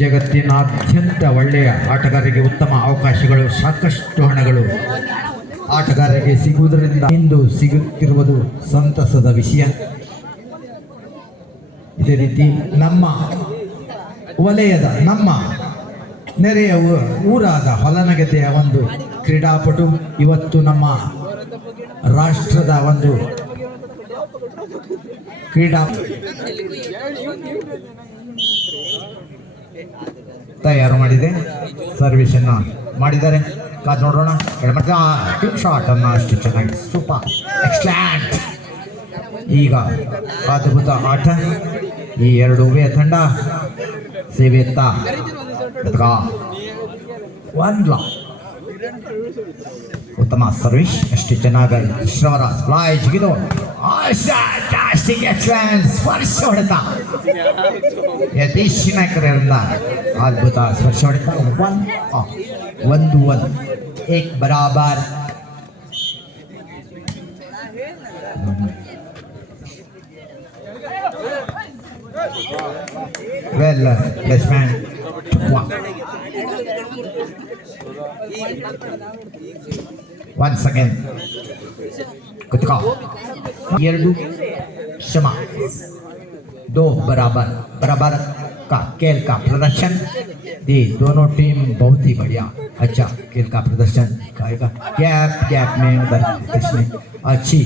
ಜಗತ್ತಿನಾದ್ಯಂತ ಒಳ್ಳೆಯ ಆಟಗಾರರಿಗೆ ಉತ್ತಮ ಅವಕಾಶಗಳು, ಸಾಕಷ್ಟು ಹಣಗಳು ಆಟಗಾರರಿಗೆ ಸಿಗುವುದರಿಂದ ಇಂದು ಸಿಗುತ್ತಿರುವುದು ಸಂತಸದ ವಿಷಯ. ಇದೇ ರೀತಿ ನಮ್ಮ ವಲಯದ, ನಮ್ಮ ನೆರೆಯ ಊರಾದ ಹೊಲನಗದ್ದೆಯ ಒಂದು ಕ್ರೀಡಾಪಟು ಇವತ್ತು ನಮ್ಮ ರಾಷ್ಟ್ರದ ಒಂದು ಕ್ರೀಡಾ ತಯಾರು ಮಾಡಿದೆ. ಸರ್ವಿಸ್ ಅನ್ನು ಮಾಡಿದ್ದಾರೆ, ಕಾದು ನೋಡೋಣ. ಶಾಟ್ ಅನ್ನು ಅಷ್ಟು ಚೆನ್ನಾಗಿ, ಸೂಪರ್, ಎಕ್ಸಲೆಂಟ್. ಈಗ ಅದ್ಭುತ ಆಟ. ಈ ಎರಡು ಉಭಯ ತಂಡ ಸೇವೆಯತ್ತ ಒಂದು ಉತ್ತಮ ಸರ್ವಿಸ್, ಅಷ್ಟು ಚೆನ್ನಾಗಿ ಶ್ರವರಾಜ್ ಫ್ಲೈ ಜಿಗಿದು ಸ್ಪರ್ಶ ಹೊಡೆತ. ಯತೀಶ್ ನಾಯ್ಕರಿಂದ ಅದ್ಭುತ ಸ್ಪರ್ಶ ಹೊಡೆತ. 1-1 एक बराबर. Well, batsman. 1 second. कुत्का. 2 क्षमा. 2 बराबर. बराबर का खेल का प्रदर्शन. ये दोनों टीम बहुत ही बढ़िया अच्छा खेल का प्रदर्शन दिखाएगा. गैप में उधर किसने अच्छी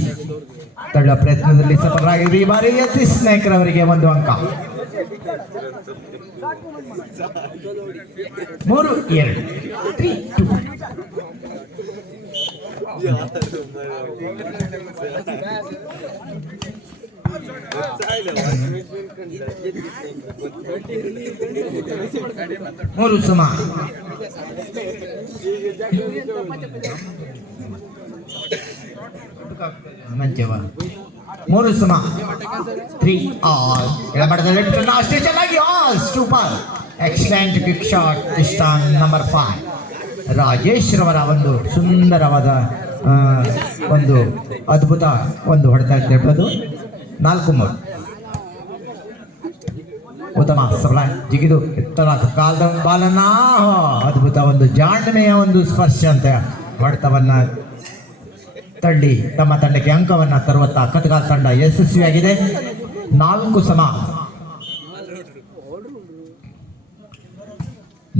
ತಳ್ಳ ಪ್ರಯತ್ನದಲ್ಲಿ ಸಫಲರಾಗಿರುವ ಈ ಬಾರಿ ಯತೀಶ್ ನಾಯ್ಕರವರಿಗೆ 1 ಅಂಕ. 3-2 3-2. ಮೂರು ಸಮ. ಮೂರು ಸಮ. 3-all. ಎಡಬಡದಲ್ಲಿ ಅಷ್ಟೇ ಚೆನ್ನಾಗಿ all super excellent quick shot. ಇಷ್ಟ ನಂಬರ್ 5 ರಾಜೇಶ್ ರವರ ಒಂದು ಸುಂದರವಾದ ಒಂದು ಅದ್ಭುತ ಒಂದು ಹೊಡೆತ ಅಂತ ಹೇಳ್ಬೋದು. 4-3. ಉತ್ತಮ ಸಫಲ ಜಿಗಿದು ಎತ್ತರ ಕಾಲದ ಬಾಲನ್ನ ಅದ್ಭುತ ಒಂದು ಜಾಣ್ಮೆಯ ಒಂದು ಸ್ಪರ್ಶ ಅಂತ ಹೊಡೆತವನ್ನ ತಳ್ಳಿ ತಮ್ಮ ತಂಡಕ್ಕೆ ಅಂಕವನ್ನ ತರುವತ್ತ ಕತ್ಗಾಲ್ ತಂಡ ಯಶಸ್ವಿಯಾಗಿದೆ. 4 ಸಮ.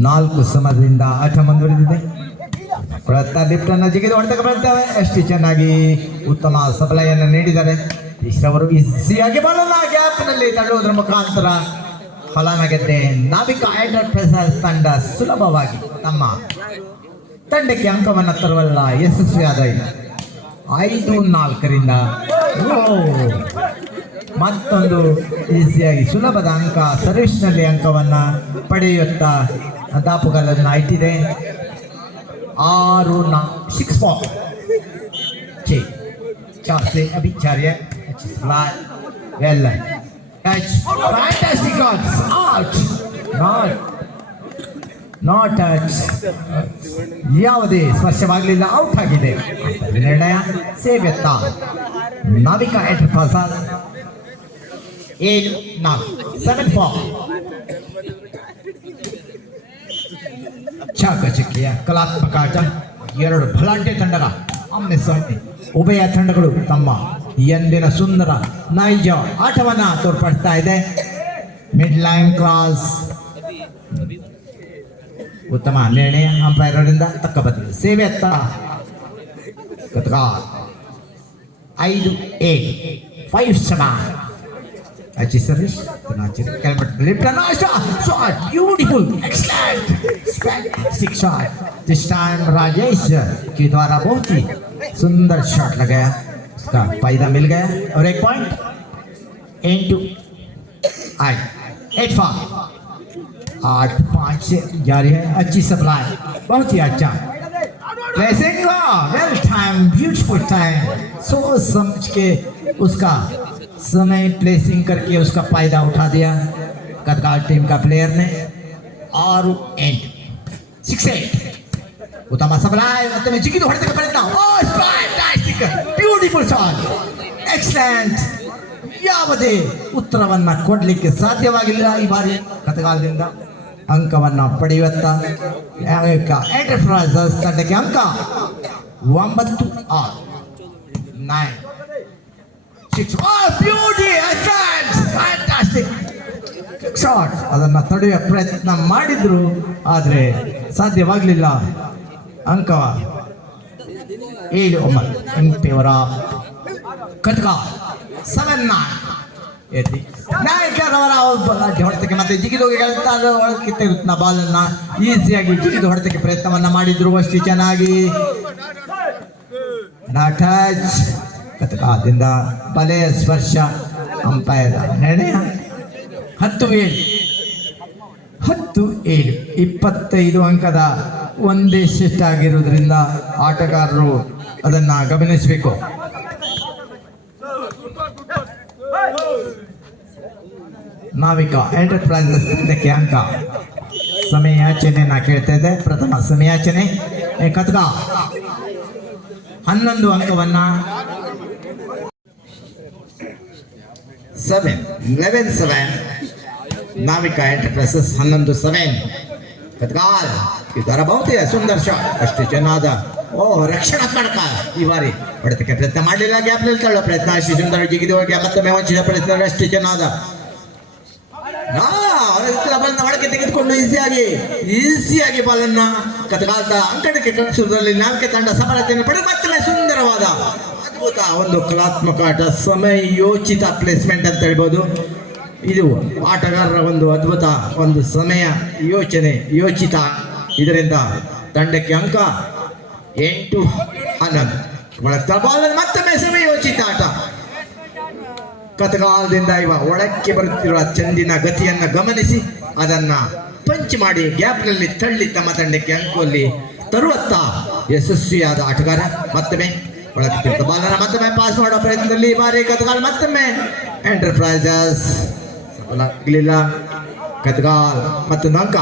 4 ಸಮದಿಂದ ಆಟ ಮುಂದುವರೆದಿದೆ. ಲಿಫ್ಟನ್ನು ಜಿಗಿದು ಹೊಡೆತಕ್ಕೆ ಬರ್ತವೆ. ಅಷ್ಟು ಚೆನ್ನಾಗಿ ಉತ್ತಮ ಸಫಲಯನ್ನು ನೀಡಿದ್ದಾರೆ ಅವರು. ಈಸಿಯಾಗಿ ಬಾಲನ್ನ ಗ್ಯಾಪ್ನಲ್ಲಿ ತಳ್ಳುವುದರ ಮುಖಾಂತರ ಫಲಾನಗದ್ದೆ ನಾವಿಕಾ ಎಂಟರ್ಪ್ರೈಸಸ್ ತಂಡ ಸುಲಭವಾಗಿ ತಮ್ಮ ತಂಡಕ್ಕೆ ಅಂಕವನ್ನು ತರುವಲ್ಲ ಯಶಸ್ವಿಯಾದ 5-4ರಿಂದ ಮತ್ತೊಂದು ಈಸಿಯಾಗಿ ಸುಲಭದ ಅಂಕ ಸರ್ವಿಸ್ನಲ್ಲಿ ಅಂಕವನ್ನು ಪಡೆಯುತ್ತಾ ದಾಪುಗಾಲನ್ನು ಇಟ್ಟಿದೆ. 6-4. 4 से अभी 4 है. अच्छी fly. Well catch. Fantastic shots. Out. Not touch. ಯಾವುದೇ ಸ್ಪರ್ಶವಾಗಲಿಲ್ಲ, ಔಟ್ ಆಗಿದೆ. ನಿರ್ಣಯ ಸೇವೆತ್ತ ನಾವಿಕಾ ಎಂಟರ್ಪ್ರೈಸಸ್ 7-4. ಚಾಕಚಕ್ಯ ಕಲಾತ್ಮಕ ಆಟ. ಎರಡು ಬಲಾಢ್ಯ ತಂಡಗಳ ಆಮ್ನೆ ಸಾಮ್ನೆ ಉಭಯ ತಂಡಗಳು ತಮ್ಮ ಎಂದಿನ ಸುಂದರ ನೈಜ ಆಟವನ್ನ ತೋರ್ಪಡಿಸ್ತಾ ಇದೆ. Mid line cross. ಉತ್ತಮ ನಿರ್ಣಯ ಅಂಪೈರ್ ಅವರಿಂದ ತಕ್ಕ ಬದಲು ಸೇವೆಯತ್ತ 5-8. अच्छी service. Beautiful excellent fantastic shot. This time Rajesh के द्वारा बहुत ही सुंदर शॉट लगाया, उसका फायदा मिल गया और 1 पॉइंट. 8-5 से जारी है. अच्छी सप्लाई, बहुत ही अच्छा placing. Well time, beautiful time. सोच समझ के उसका समय प्लेसिंग करके उसका फायदा उठा दिया कतकाल टीम का प्लेयर ने. और 6-8. ಉತ್ತಮ ಸಬಲಾಯ್ ಮತ್ತೊಮ್ಮೆ ಜಿಗಿದು ಹೊಡೆತಕ್ಕೆ ಪ್ರಯತ್ನ. ಬ್ಯೂಟಿಫುಲ್ ಶಾಟ್, ಎಕ್ಸಲೆಂಟ್ ಯಾವುದೇ ಉತ್ತರವನ್ನ ಕೊಡ್ಲಿಕ್ಕೆ ಸಾಧ್ಯವಾಗಿಲ್ಲ ಈ ಬಾರಿ ಕಥಗಾಲದಿಂದ. ಅಂಕವನ್ನ ಪಡೆಯುತ್ತ ಎಂಟರ್ಪ್ರೈಸಸ್ ತಂಡಕ್ಕೆ ಅಂಕ 9-6. 6. Beauty fantastic shot. ಅದನ್ನ ತಡೆಯುವ ಪ್ರಯತ್ನ ಮಾಡಿದ್ರು ಆದ್ರೆ ಸಾಧ್ಯವಾಗಲಿಲ್ಲ. ಅಂಕ 7-9 ಇನ್ ಫೇವರ್ ಆಫ್ ಕಥಗಾಲ್. 7-9 ನಾಯಕರವರ ಹೊಡೆತಕ್ಕೆ ಮತ್ತೆ ಜಿಗಿದೋಗಿ ಕಿತ್ತಿರುತ್ತ ಬಾಲನ್ನ ಈಸಿಯಾಗಿ ಜಿಗಿದು ಹೊಡೆತಕ್ಕೆ ಪ್ರಯತ್ನವನ್ನ ಮಾಡಿದ್ರು ಅಷ್ಟೇ ಚೆನ್ನಾಗಿ. ಟಚ್ ಕಥಗಾಲದಿಂದ ಬಲೆಯ ಸ್ಪರ್ಶ. ಅಂಪೈರ್ ನಿರ್ಣಯ 10-7. 25 ಅಂಕದ ಒಂದೇ ಸೆಟ್ ಆಗಿರುವುದರಿಂದ ಆಟಗಾರರು ಅದನ್ನ ಗಮನಿಸಬೇಕು. ನಾವಿಕ ಎಂಟರ್ಪ್ರೈಸಸ್ ತಂಡಕ್ಕೆ ಅಂಕ. ಸಮಯಾಚನೆ ನಾ ಕೇಳ್ತಾ ಇದ್ದೆ. ಪ್ರಥಮ ಸಮಯಾಚನೆ ಕಥಗ 11 ಅಂಕವನ್ನ 11-7 ನಾವಿಕ ಎಂಟರ್ಪ್ರೈಸಸ್ 11-7 ಕಥಗಾಲ್. ಇದರ ಬಹುತೇಕ ಸುಂದರ ಶಾಟ್. ಅಷ್ಟು ಚೆನ್ನಾದ ರಕ್ಷಣಾತ್ಮಕ ಈ ಬಾರಿ ಹೊಡೆತಕ್ಕೆ ಪ್ರಯತ್ನ ಮಾಡಲಿಲ್ಲ. ಗ್ಯಾಪ್ನಲ್ಲಿ ತಳ್ಳೋ ಪ್ರಯತ್ನ ಅಷ್ಟು ಸುಂದರ ಜಿಗಿದು ಹೋಗಿ ಮತ್ತೊಮ್ಮೆ ವಂಚಿತ ಪ್ರಯತ್ನ ಅಷ್ಟು ಚೆನ್ನಾದ ಬಾಲನ್ನ ಒಳಗೆ ತೆಗೆದುಕೊಂಡು ಈಸಿಯಾಗಿ ಬಾಲನ್ನ ಕಥಗಾಲದ ಅಂಕಣಕ್ಕೆ ಕಳಿಸುವುದರಲ್ಲಿ ನಾಲ್ಕೆ ತಂಡ ಸಫಲತೆಯನ್ನು ಪಡೆದು ಮತ್ತೊಮ್ಮೆ ಸುಂದರವಾದ ಅದ್ಭುತ ಒಂದು ಕಲಾತ್ಮಕ ಆಟ. ಸಮಯೋಚಿತ ಪ್ಲೇಸ್ಮೆಂಟ್ ಅಂತ ಹೇಳ್ಬೋದು. ಇದು ಆಟಗಾರರ ಒಂದು ಅದ್ಭುತ ಒಂದು ಸಮಯ ಯೋಚಿತ. ಇದರಿಂದ ತಂಡಕ್ಕೆ ಅಂಕ 8-11. ಬಾಲನ್ನು ಮತ್ತೊಮ್ಮೆ ಸಮಯೋಚಿತ ಆಟ. ಕಥಗಾಲದಿಂದ ಒಳಕ್ಕೆ ಬರುತ್ತಿರುವ ಚೆಂಡಿನ ಗತಿಯನ್ನ ಗಮನಿಸಿ ಅದನ್ನ ಪಂಚ್ ಮಾಡಿ ಗ್ಯಾಪ್ನಲ್ಲಿ ತಳ್ಳಿ ತಮ್ಮ ತಂಡಕ್ಕೆ ಅಂಕಲ್ಲಿ ತರುವತ್ತ ಯಶಸ್ವಿಯಾದ ಆಟಗಾರ. ಮತ್ತೊಮ್ಮೆ ಒಳಕ್ಕೆ ಬಾಲನ್ನ ಮತ್ತೊಮ್ಮೆ ಪಾಸ್ ಮಾಡುವ ಪ್ರಯತ್ನದಲ್ಲಿ ಈ ಬಾರಿ ಕಥಗಾಲ್ ಮತ್ತೊಮ್ಮೆ ಎಂಟರ್ಪ್ರೈಸಸ್ ಸಫಲ ಆಗಲಿಲ್ಲ. ಕಥಗಾಲ್ ಮತ್ತೊಂದು ಅಂಕ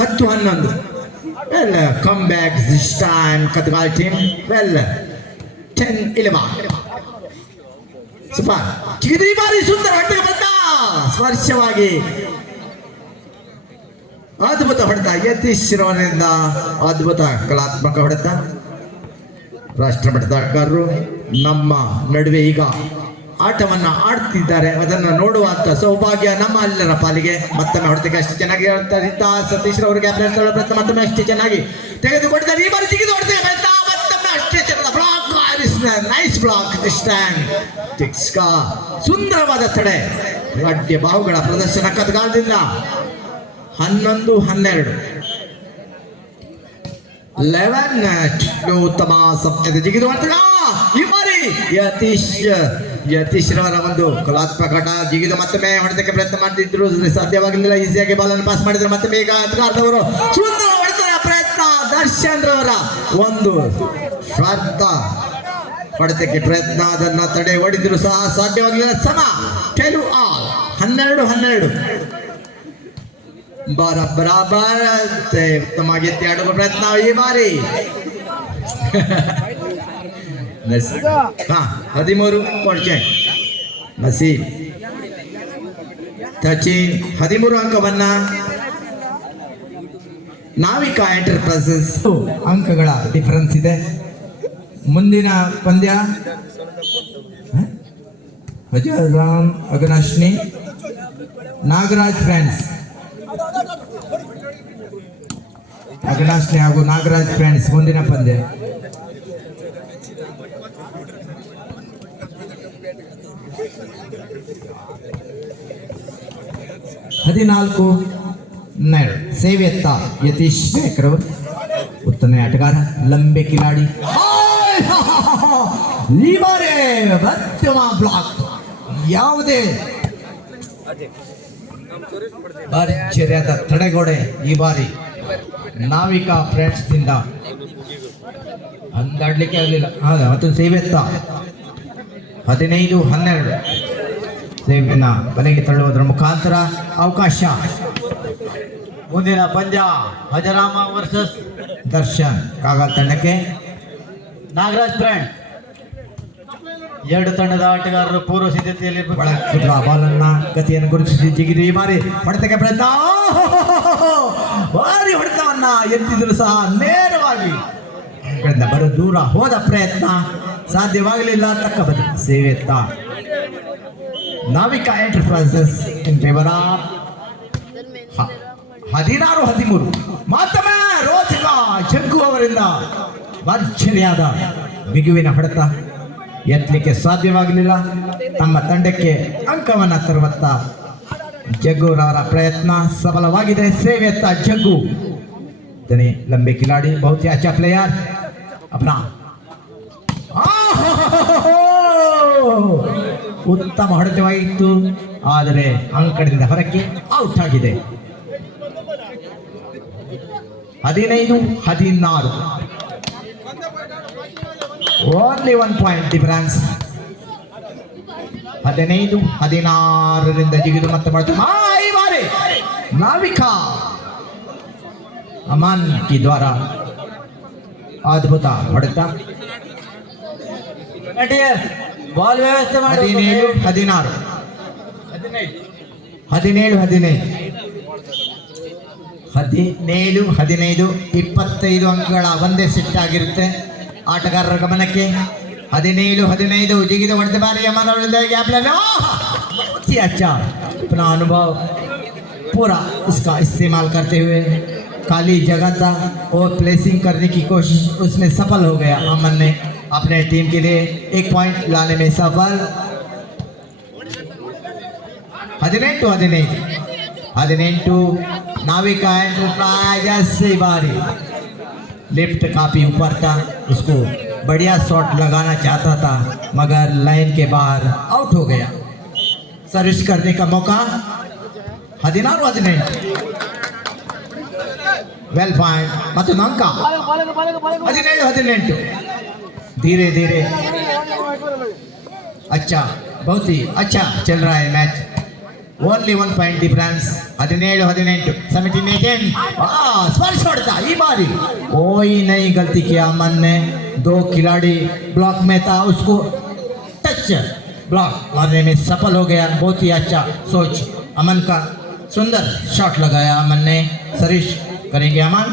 10-11. Welcome back this time ಕಥಗಾಲ್ ಟೀಮ್. Well 10-11 super. ಈ ಬಾರಿ ಸುಂದರ ಹೊಡೆತ ಬಂದ ಸ್ಪರ್ಶವಾಗಿ ಅದ್ಭುತ ಹೊಡೆತ. ಯತೀಶ್ ಶ್ರವಣದಿಂದ ಅದ್ಭುತ ಕಲಾತ್ಮಕ ಹೊಡೆತ. ರಾಷ್ಟ್ರಮಟ್ಟದ ಆಟಗಾರರು ನಮ್ಮ ನಡುವೆ ಈಗ ಆಟವನ್ನ ಆಡ್ತಿದ್ದಾರೆ. ಅದನ್ನು ನೋಡುವಂತ ಸೌಭಾಗ್ಯ ನಮ್ಮ ಎಲ್ಲರ ಪಾಲಿಗೆ. ಮತ್ತೊಮ್ಮೆ ಹೊಡೆತಕ್ಕೆ ಅಷ್ಟು ಚೆನ್ನಾಗಿ ಹೇಳ್ತಾ ಸತೀಶ್ ಅವರಿಗೆ ಪ್ರಯತ್ನ ಮತ್ತೊಮ್ಮೆ ಅಷ್ಟೇ ಚೆನ್ನಾಗಿ ತೆಗೆದುಕೊಂಡಿದ್ದಾರೆ. ಈ ಬಾರಿ ಜಿಗಿದು ಹೊಡೆತ ಮತ್ತೊಮ್ಮೆ ಅಷ್ಟೇ ಚೆನ್ನಾಗಿ block. Nice block this time. ಸುಂದರವಾದ ತಡೆ. ಅಡ್ಡ ಬಾಹುಗಳ ಪ್ರದರ್ಶನ ಕಥಗಾಲದಿಂದ 11-12. 11 ಉತ್ತಮ ಸಪ್ತದ ಜಿಗಿದು ಈ ಬಾರಿ ಯತೀಶ್ ರವರ ಒಂದು ಕಲಾತ್ಮಕ ಆಟ. ಜಿಗಿದು ಮತ್ತೊಮ್ಮೆ ಹೊಡೆದಕ್ಕೆ ಪ್ರಯತ್ನ ಮಾಡ್ತಿದ್ರು ಸಾಧ್ಯವಾಗಿರಲಿಲ್ಲ. ಈಸಿಯಾಗಿ ಬಾಲನ್ನು ಪಾಸ್ ಮಾಡಿದ್ರು. ಮತ್ತೊಮ್ಮೆ ಈಗ ಕಥಗಾಲದವರು ಸುಂದರ ಹೊಡೆದ ಪ್ರಯತ್ನ. ದರ್ಶನ್ ರವರ ಒಂದು ಶ್ರಾದ್ದ ಹೊಡೆತಕ್ಕೆ ಪ್ರಯತ್ನ. ಅದನ್ನ ತಡೆ ಹೊಡೆದ್ರು ಸಹ ಸಾಧ್ಯವಾಗಲಿಲ್ಲ. ಸಮ 12 ಬರಾಬರ್ ಉತ್ತಮವಾಗಿ ಎತ್ತಿ ಆಡುವ ಪ್ರಯತ್ನ ಈ ಬಾರಿ. 13 ನಸೀಮ್ ಟಚಿ 13 ಅಂಕವನ್ನ ನಾವಿಕ ಎಂಟರ್ಪ್ರೈಸಸ್. ಅಂಕಗಳ ಡಿಫರೆನ್ಸ್ ಇದೆ. ಮುಂದಿನ ಪಂದ್ಯ ಹಜರಾಮ್ ಅಗನಾಶ್ನಿ ನಾಗರಾಜ್ ಫ್ರೆಂಡ್ಸ್. ಅಗನಾಶ್ನಿ ಹಾಗೂ ನಾಗರಾಜ್ ಫ್ರೆಂಡ್ಸ್ ಮುಂದಿನ ಪಂದ್ಯ. ಹದಿನಾಲ್ಕು ಸೇವೆತ್ತ ಯತೀಶ್ ನಾಯ್ಕರವರು ಉತ್ತಮ ಆಟಗಾರ, ಲಂಬೆ ಕಿಲಾಡಿ. ಈ ಬಾರಿ ಉತ್ತಮ ಬ್ಲಾಕ್. ಯಾವುದೇ ಭರ್ಜರಿಯಾದ ತಡೆಗೋಡೆ ಈ ಬಾರಿ ನಾವಿಕ ಫ್ರೆಂಡ್ಸ್ ನಿಂದ ಅಂದಾಡ್ಲಿಕ್ಕೆ ಆಗಲಿಲ್ಲ. ಮತ್ತು ಸೇವೆತ್ತ 15-12 ಸೇವೆನ ಬಲೆಗೆ ತಳ್ಳುವುದರ ಮುಖಾಂತರ ಅವಕಾಶ. ಮುಂದಿನ ಪಂದ್ಯ ಹಜರಾಮ ವರ್ಸಸ್ ದರ್ಶನ್ ಕಾಗಲ್ ತಂಡಕ್ಕೆ. ನಾಗರಾಜ್ ಫ್ರೆಂಡ್ ಎರಡು ತಂಡದ ಆಟಗಾರರು ಪೂರ್ವ ಸಿದ್ಧತೆಯಲ್ಲಿ ಒಳಗಿರುವ ಬಾಲನ್ನ ಗತಿಯನ್ನು ಗುರುತಿಸಿ ಜಿಗಿದು ಈ ಬಾರಿ ಹೊಡೆತಕ್ಕೆ ಪ್ರಯತ್ನ. ಭಾರಿ ಹೊಡೆತವನ್ನ ಎತ್ತಿದ್ರು ಸಹ ನೇರವಾಗಿ ಬರೋ ದೂರ ಹೋದ ಪ್ರಯತ್ನ ಸಾಧ್ಯವಾಗಲಿಲ್ಲ. ತಕ್ಕ ಬದ ಸೇವೆತ್ತ Navika enterprises in favour of 16-13. ಮತ್ತೊಮ್ಮೆ ರೋಚಕ ಜಗ್ಗು ಅವರಿಂದ ಭರ್ಜರಿಯಾದ ಬಿಗುವಿನ ಹೊಡೆತ ಎತ್ತಲಿಕ್ಕೆ ಸಾಧ್ಯವಾಗಲಿಲ್ಲ. ತಮ್ಮ ತಂಡಕ್ಕೆ ಅಂಕವನ್ನು ತರುವತ್ತ ಜಗ್ಗುರವರ ಪ್ರಯತ್ನ ಸಫಲವಾಗಿದೆ. ಸೇವೆಯತ್ತ ಜಗ್ಗು ಇतने लंबे खिलाड़ी, बहुत ही अच्छा प्लेयर अपना ಉತ್ತಮ ಹೊಡೆತವಾಗಿತ್ತು. ಆದರೆ ಅಂಕಣದಿಂದ ಹೊರಕ್ಕೆ ಔಟ್ ಆಗಿದೆ. 15-16 ಓನ್ಲಿ 1 ಪಾಯಿಂಟ್ ಡಿಫರೆನ್ಸ್. 15-16 ಜಿಗಿದು ಮತ್ತೆ ಮಾಡ್ತಾರೆ. ಈ ಬಾರಿ ನಾವಿಕಾ अमान की द्वारा अद्भुत ಹೊಡೆತ. ಬಾಲ್ ವ್ಯವಸ್ಥೆ ಮಾಡಿ 17-16 25 ಅಂಕಗಳ ಒಂದೇ ಸೆಟ್ ಆಗಿರುತ್ತೆ. ಆಟಗಾರರ ಗಮನಕ್ಕೆ 17-15 ಜಿಗಿದು ಹೊಡೆದ ಬಾರಿ अमान ಅವರಿಂದ ಗ್ಯಾಪ್ बहुत ही अच्छा अपना अनुभव पूरा उसका इस्तेमाल करते हुए खाली जगह था और प्लेसिंग करने की कोशिश उसमें सफल हो गया. अमन ने अपने टीम के लिए 1 पॉइंट लाने में सफल. 18 नाविका एंटरप्राइजेस से बारी लिफ्ट काफी ऊपर था. उसको बढ़िया शॉट लगाना चाहता था मगर लाइन के बाहर आउट हो गया. सर्विस करने का मौका 16-18 वेल पॉइंट मತ್ತೊಂದು ಅಂಕ 17-18 धीरे धीरे अच्छा बहुत ही अच्छा चल रहा है मैच. Only 1 point difference. 17-18 17-18 स्पर्श होता. ई बारी कोई नहीं गलती किया अमन ने. 2 खिलाड़ी ब्लॉक में था, उसको टच ब्लॉक मारने में सफल हो गया. बहुत ही अच्छा सोच अमन का. सुंदर शॉट लगाया अमन ने. सर्विस करेंगे अमन.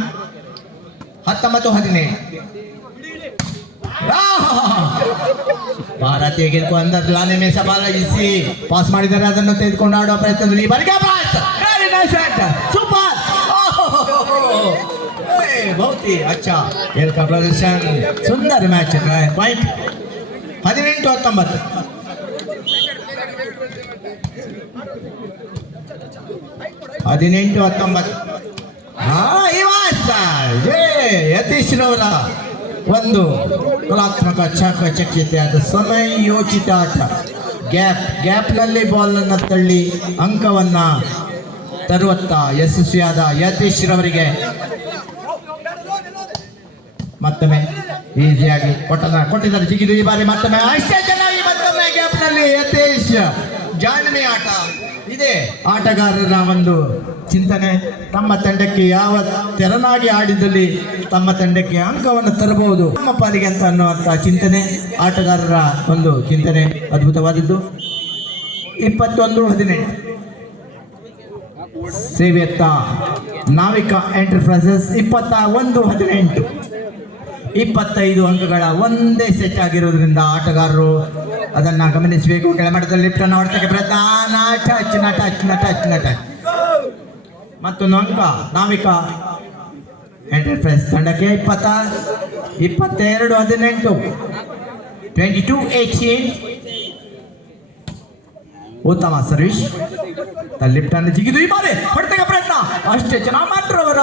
19-17 ಭಾರತೀಯ ಗೆಲ್ಕು ಅಂದರ್ ಲಾನೆ में सफल. इसी ಪಾಸ್ ಮಾಡಿದರೆ ಅದನ್ನು ತೆಗೆದುಕೊಂಡು ಆಡುವ ಪ್ರಯತ್ನದಲ್ಲಿ ಬರಿಗಾ pass very nice shot super. बहुत ही अच्छा खेल का प्रदर्शन. सुंदर मैच चल रहा है. पॉइंट 18-19 18-19 ಯತೀಶ್ರವರ ಒಂದು ಕಲಾತ್ಮಕ ಚಾಕಚಕ್ಯತೆಯಾದ ಸಮಯೋಚಿತ ಆಟ. ಗ್ಯಾಪ್ನಲ್ಲಿ ಬಾಲನ್ನು ತಳ್ಳಿ ಅಂಕವನ್ನು ತರುವತ್ತ ಯಶಸ್ವಿಯಾದ ಯತೀಶ್ರವರಿಗೆ ಮತ್ತೊಮ್ಮೆ ಈಸಿಯಾಗಿ ಕೊಟ್ಟಿದ್ದಾರೆ. ಜಿಗಿದು ಈ ಬಾರಿ ಮತ್ತೊಮ್ಮೆ ಅಷ್ಟೇ ಚೆನ್ನಾಗಿ ಮತ್ತೊಮ್ಮೆ ಗ್ಯಾಪ್ನಲ್ಲಿ ಯತೀಶ್ ಜಾಣ್ಮೆ ಆಟ ಇದೆ. ಆಟಗಾರರ ಒಂದು ಚಿಂತನೆ ತಮ್ಮ ತಂಡಕ್ಕೆ ಯಾವ ತೆರನಾಗಿ ಆಡಿದಲ್ಲಿ ತಮ್ಮ ತಂಡಕ್ಕೆ ಅಂಕವನ್ನು ತರಬಹುದು ನಮ್ಮ ಪಾಲಿಗೆ ಅಂತ ಅನ್ನುವಂಥ ಚಿಂತನೆ ಆಟಗಾರರ ಒಂದು ಚಿಂತನೆ ಅದ್ಭುತವಾದದ್ದು. 21-18 ಸೇವೆಯತ್ತ ನಾವಿಕಾ ಎಂಟರ್ಪ್ರೈಸಸ್. 21-18 25 ಅಂಕಗಳ ಒಂದೇ ಸೆಟ್ ಆಗಿರೋದ್ರಿಂದ ಆಟಗಾರರು ಅದನ್ನು ಗಮನಿಸಬೇಕು. ಕೆಳಮಟ್ಟದಲ್ಲಿ ಲಿಫ್ಟ್ ಅನ್ನು ಹೊಡೆತಕ್ಕೆ ಪ್ರಯತ್ನ. ನಟ ಮತ್ತೊಂದು ಅಂಕ ನಾವಿಕಾ ಎಂಟರ್ಪ್ರೈಸ್ ತಂಡಕ್ಕೆ. 22-18 22-18 ಉತ್ತಮ ಸರ್ವಿಸ್. ಲಿಫ್ಟ್ ಅನ್ನು ಜಿಗಿದು ಈ ಬಾರಿ ಹೊಡೆತಕ್ಕೆ ಪ್ರಯತ್ನ. ಅಷ್ಟೇ ಚೆನ್ನಾಗಿ ಮಾತ್ರ ಅವರ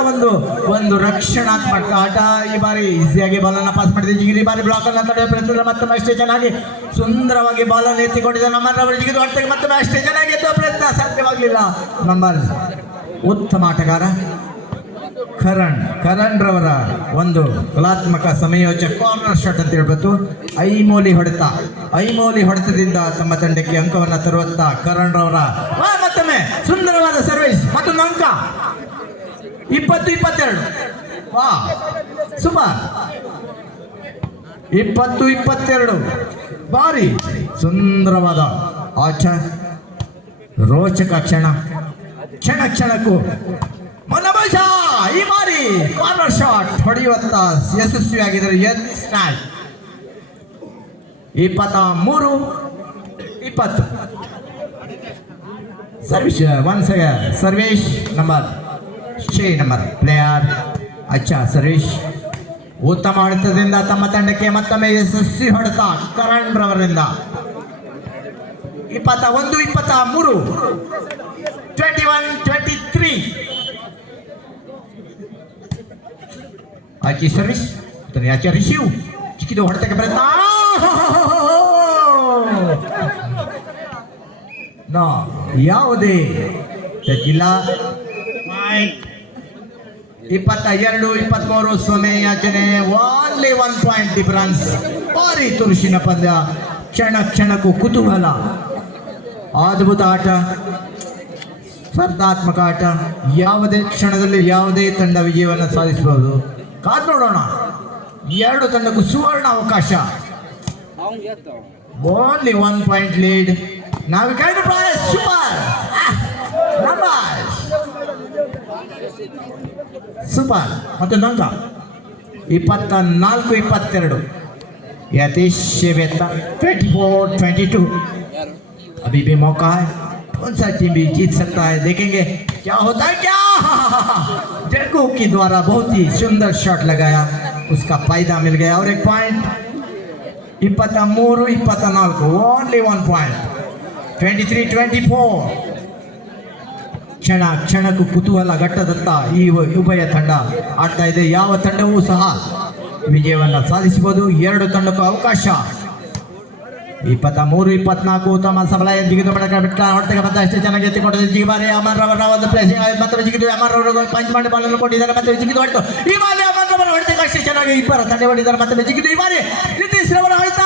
ಒಂದು ರಕ್ಷಣಾತ್ಮಕ ಆಟ. ಈ ಬಾರಿ ಈಸಿಯಾಗಿ ಬಾಲನ್ನು ಪಾಸ್ ಮಾಡಿದೆ. ಜಿಗಿದು ಈ ಬಾರಿ ಬ್ಲಾಕ್ ಅನ್ನು ತಡೆಯುವ ಪ್ರಯತ್ನ. ಮತ್ತೊಮ್ಮೆ ಅಷ್ಟೇ ಚೆನ್ನಾಗಿ ಸುಂದರವಾಗಿ ಬಾಲನ್ನು ಎತ್ತಿಕೊಂಡಿದ್ದ ನಮ್ಮರವರು. ಜಿಗಿದು ಹೊಡೆತಕ್ಕೆ ಮತ್ತೊಮ್ಮೆ ಅಷ್ಟೇ ಚೆನ್ನಾಗಿ ಎತ್ತುವ ಪ್ರಯತ್ನ ಸಾಧ್ಯವಾಗಲಿಲ್ಲ. ನಂಬರ್ ಉತ್ತಮ ಆಟಗಾರ ಕರಣ್ ರವರ ಒಂದು ಕಲಾತ್ಮಕ ಸಂಯೋಜಕ ಕಾರ್ನರ್ ಶಾಟ್ ಅಂತ ಹೇಳ್ಬೋದು. ಐಮೋಲಿ ಹೊಡೆತದಿಂದ ತಮ್ಮ ತಂಡಕ್ಕೆ ಅಂಕವನ್ನು ತರುವಂತ ಕರಣ್ ರವರ ಮತ್ತೊಮ್ಮೆ ಸುಂದರವಾದ ಸರ್ವಿಸ್. ಮತ್ತೊಂದು ಅಂಕ 20-22 ಸೂಪರ್. 20-22 ಭಾರಿ ಸುಂದರವಾದ ಆಟ, ರೋಚಕ ಕ್ಷಣ, ಕ್ಷಣ ಕ್ಷಣಕ್ಕೂ ಮನೋಭಾಷ ಈ ಬಾರಿ ಕಾರ್ನರ್ ಶಾಟ್ ಹೊಡೆಯುವಂತ ಯಶಸ್ವಿಯಾಗಿದ್ದರು. 23-20 service Sarvesh number 6 number player ಅಚ್ಚಾ ಸರ್ವೇಶ್ ಉತ್ತಮ ಹೊಡೆತದಿಂದ ತಮ್ಮ ತಂಡಕ್ಕೆ ಮತ್ತೊಮ್ಮೆ ಯಶಸ್ವಿ ಹೊಡೆತ ಕರಣ್ ರವರಿಂದ. 21-23 21-23 ಆಚೆ ಸರ್ವಿಸ್ ಆಚೆ ರಿಸೀವ್ ಚಿಕ್ಕಿದು ಹೊಡೆತಕ್ಕೆ ಪ್ರಯತ್ನ ಯಾವುದೇ ಇಲ್ಲ. 22-23 ಸೊನ್ನೆ ಯಾಚನೆ, ಓನ್ಲಿ 1 ಪಾಯಿಂಟ್ ಡಿಫರೆನ್ಸ್. ಭಾರಿ ತುರುಷಿನ ಪಂದ್ಯ, ಕ್ಷಣ ಕ್ಷಣಕ್ಕೂ ಕುತೂಹಲ, ಅದ್ಭುತ ಆಟ, ಸ್ಪರ್ಧಾತ್ಮಕ ಆಟ. ಯಾವುದೇ ಕ್ಷಣದಲ್ಲಿ ಯಾವುದೇ ತಂಡ ವಿಜಯವನ್ನು ಸಾಧಿಸಬಹುದು. ಕಾದು ನೋಡೋಣ. ಎರಡು ತಂಡಕ್ಕೂ ಸುವರ್ಣ ಅವಕಾಶ. Only 1 point lead. ನಾವು ಸೂಪರ್ ಸೂಪರ್ ಮತ್ತು ನಂಗ 24-22 यतीश बेहतर 24-22. अभी भी मौका है, कौन सा टीम भी जीत सकता है, देखेंगे क्या होता है. क्या जग्गू के द्वारा बहुत ही सुंदर शॉट लगाया, उसका फायदा मिल गया और 1 पॉइंट. 23-24 only 1 point. 23-24 ಕ್ಷಣ ಕ್ಷಣಕ್ಕೂ ಕುತೂಹಲ ಘಟ್ಟದತ್ತ ಈ ಉಭಯ ತಂಡ ಆಡ್ತಾ ಇದೆ. ಯಾವ ತಂಡವೂ ಸಹ ವಿಜಯವನ್ನು ಸಾಧಿಸಬಹುದು. ಎರಡು ತಂಡಕ್ಕೂ ಅವಕಾಶ. 23-24 ತಮ್ಮ ಸಬಲ ಜಿಗಿದು ಬಿಟ್ಟ ಹೊಡೆತಕ್ಕೆ ಮತ್ತೆ ಅಷ್ಟೇ ಚೆನ್ನಾಗಿ ಎತ್ತಿಕೊಂಡಿದೆ. ಜಿಗಿಬಾರಿ ಅಮರ್ ಅವರ ಒಂದು ಪ್ಲೇಸಿಂಗ್ ಮತ್ತೆ ಜಿಗಿದು ಅಮರ್ ಅವರು ಪಂಚ್ ಮಾಡಿ ಬಾಲನ್ನು ಕೊಟ್ಟಿದ್ದಾರೆ. ಮತ್ತೆ ಜಿಗಿದು ಹೊಡೆದು ಈ ಬಾರಿ ಅಮರ್ ಅವರ ಹೊಡೆತಕ್ಕೆ ಅಷ್ಟೇ ಚೆನ್ನಾಗಿ ಇಬ್ಬರ ತಂಡ ಹೊಡಿದ್ದಾರೆ. ಮತ್ತೆ ಜಿಗಿದು ಈ ಬಾರಿ ನಿತೀಶ್ ರವರ ಹೊಡೆತ